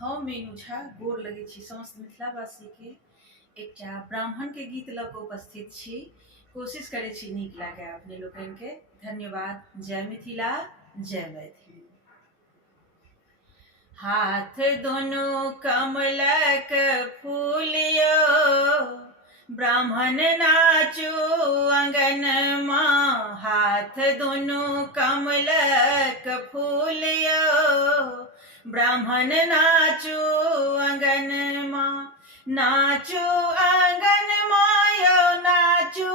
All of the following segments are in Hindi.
हम मीनू झा गोर लगै छी समस्त मिथिलावासी के एकटा ब्राह्मण के गीत ल के उपस्थित छी। कोशिश करै छी नीक लागे अपने लोकन के। धन्यवाद। जय मिथिला, जय मैथिली। हाथ दोनों कमलक फूलियो, ब्राह्मण नाचू अंगन माँ। हाथ दोनों कमलक फूलियो, ब्राह्मण नाचू अंगन माँ। नाचू अंगन माँ यो नाचू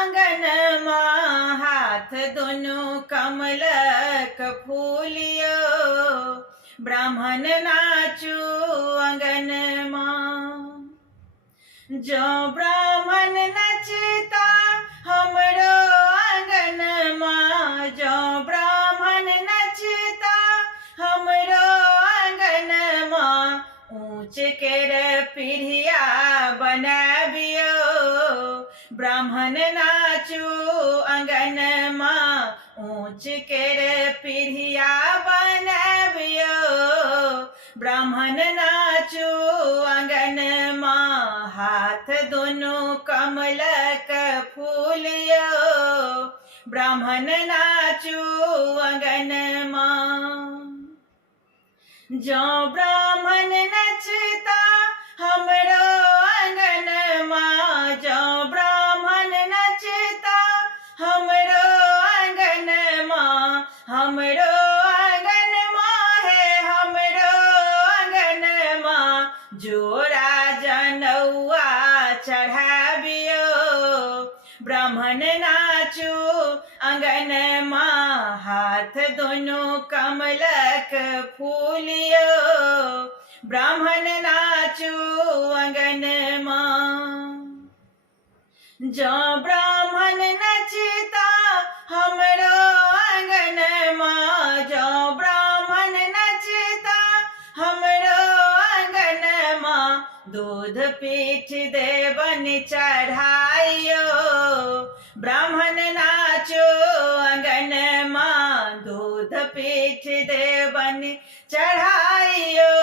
अंगन माँ। हाथ दोनों कमलक फूलियो, ब्राह्मण नाचू अंगन माँ। जो ब्राह्मण नचता हमरो आंगन माँ। जो ब्राह्मण नचता हमरो आंगन माँ। ऊंच केर पीढ़िया बनाबियो, ब्राह्मण नाचू अंगन माँ। ऊंच केर पीढ़िया बनाबियो, ब्राह्मण नाचू अंगन माँ। हाथ दोनों कमलक फूलियो, ब्राह्मण नाचू अंगन माँ। जो ब्राह्मण नचता हमरो आंगन माँ। जो ब्राह्मण नचता हमरो आंगन माँ। हमरो आंगन माँ है हमरो आंगन माँ। जोड़ा जनौआ चढ़ाबियो, ब्राह्मण नाचू अंगन माँ। हाथ दोनों कमलक फूलियो, ब्राह्मण नाचू अंगन माँ। जो ब्राह्मण नचता हमरो आंगन माँ। जो ब्राह्मण नचता हमरो आंगन माँ। दूध पीठ देवन चढ़ाइयो, ब्राह्मण नाचो अंगन माँ। दूध पीठ देवन चढ़ाइयो,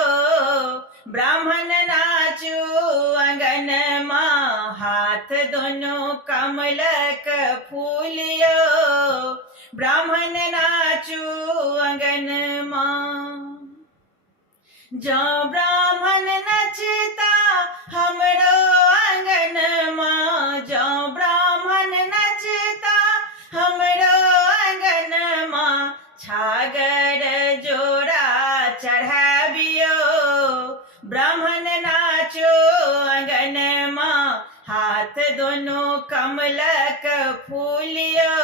ब्राह्मण नाचो अंगन माँ। हाथ दोनों कमलक फूलियो, ब्राह्मण नाचो अंगन माँ। जो ब्राह्मण नचता हमरो आंगन माँ। जो ब्राह्मण नचता हमरो आंगन माँ। छागर जोड़ा चढ़ाबियो, ब्राह्मण नाचो अंगन माँ। हाथ दोनों कमलक फूलियो,